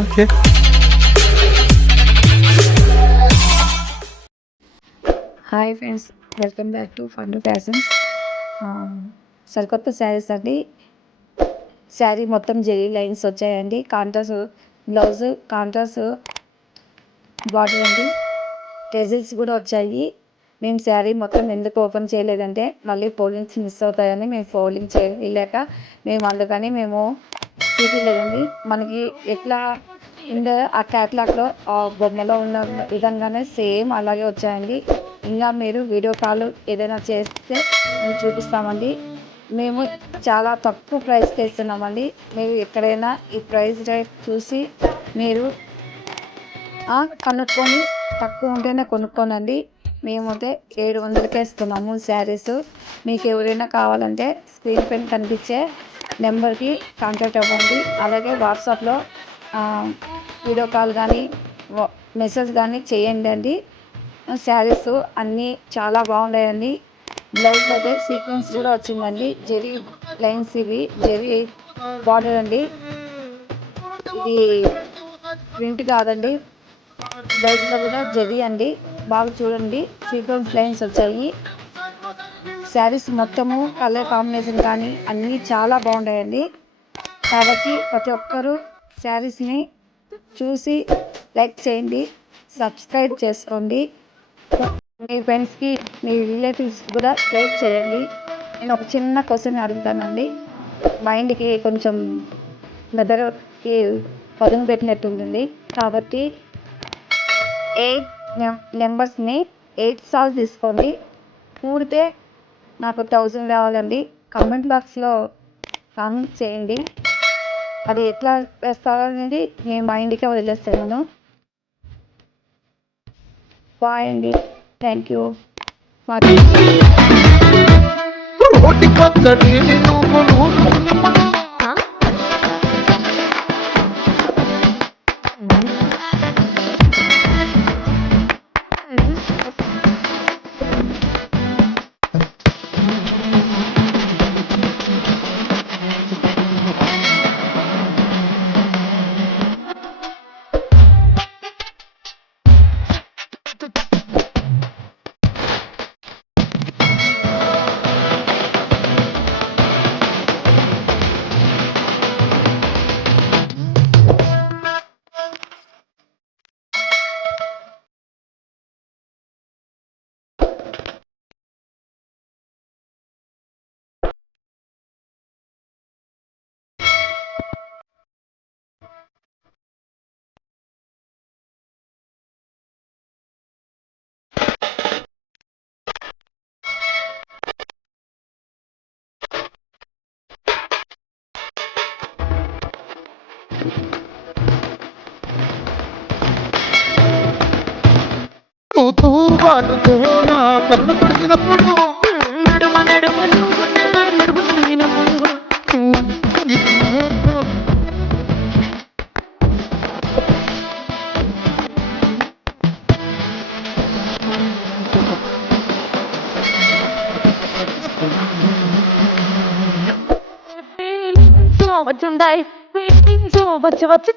Okay. Hi friends, welcome back to fun fashions. సరికొత్త శారీస్ అండి. శారీ మొత్తం జెరీ లైన్స్ వచ్చాయండి. కాంట్రాస్ బ్లౌజ్, కాంట్రాస్ బార్డర్ అండి. టెజిల్స్ కూడా వచ్చాయి. మేము శారీ మొత్తం ఎందుకు ఓపెన్ చేయలేదంటే మళ్ళీ ఫోల్డింగ్స్ మిస్ అవుతాయని మేము ఫోల్డింగ్ చేయలేక అందుకని మేము చూపించలేదండి. మనకి ఎట్లా ఉండే ఆ క్యాట్లాగ్లో ఆ బొమ్మలో ఉన్న విధంగానే సేమ్ అలాగే వచ్చాయండి. ఇంకా మీరు వీడియో కాల్ ఏదైనా చేస్తే మేము చూపిస్తామండి. మేము చాలా తక్కువ ప్రైస్కి ఇస్తున్నామండి. మీరు ఎక్కడైనా ఈ ప్రైస్ రేట్ చూసి మీరు కనుక్కొని తక్కువ ఉంటేనే కొనుక్కోనండి. మేమైతే 700కే ఇస్తున్నాము శారీస్. మీకు ఎవరైనా కావాలంటే స్క్రీన్ పైన కనిపించే నెంబర్కి కాంటాక్ట్ అవ్వండి. అలాగే వాట్సాప్లో వీడియో కాల్ కానీ మెసేజ్ కానీ చేయండి అండి. శారీస్ అన్నీ చాలా బాగున్నాయండి. బ్లౌజ్ అయితే సీక్వెన్స్ కూడా వచ్చిందండి. జెరీ లైన్స్, ఇవి జెరీ బార్డర్ అండి. ఇది ప్రింట్ కాదండి, బ్లౌజ్లో కూడా జెరీ అండి. బాగా చూడండి, సీక్వెన్స్ లైన్స్ వచ్చాయి. శారీస్ మొత్తము కలర్ కాంబినేషన్ కానీ అన్నీ చాలా బాగున్నాయండి. కాబట్టి ప్రతి ఒక్కరూ శారీస్ని చూసి లైక్ చేయండి, సబ్స్క్రైబ్ చేసుకోండి. మీ ఫ్రెండ్స్కి, మీ రిలేటివ్స్కి కూడా లైక్ చేయండి. నేను ఒక చిన్న క్వశ్చన్ అడుగుతానండి. మైండ్కి కొంచెం మెదడుకి పదును పెట్టినట్టుంటుంది. కాబట్టి 8 నెంబర్స్ని 8 సార్లు తీసుకోండి. కూడితే నాకు 1000 రావాలండి. కామెంట్ బాక్స్లో కామెంట్ చేయండి. అది ఎట్లా వేస్తారో అనేది నేను మైండ్కే వదిలేస్తున్నాను. బాయ్ అండి. Thank you. పాటుతో నా కన్ను కొడిచినప్పుడు వచ్చుండాయి వచ్చి వచ్చి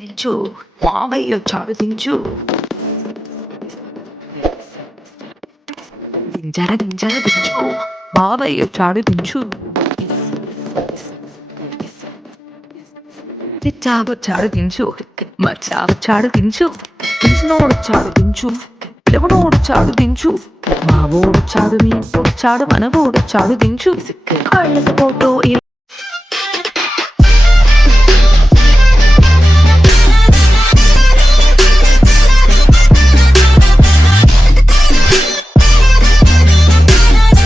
దించు మావయ్య చాడు దించు దించు మావయ్య చాడు దించు చాడు దించు మచ్చాడు దించు తెలిసినోడు చాడు దించు పిలవనోడొచ్చాడు దించు మావోడొచ్చాడు మీ వచ్చాడు మనవోడొచ్చాడు దించు కళ్ళకు ఫోటో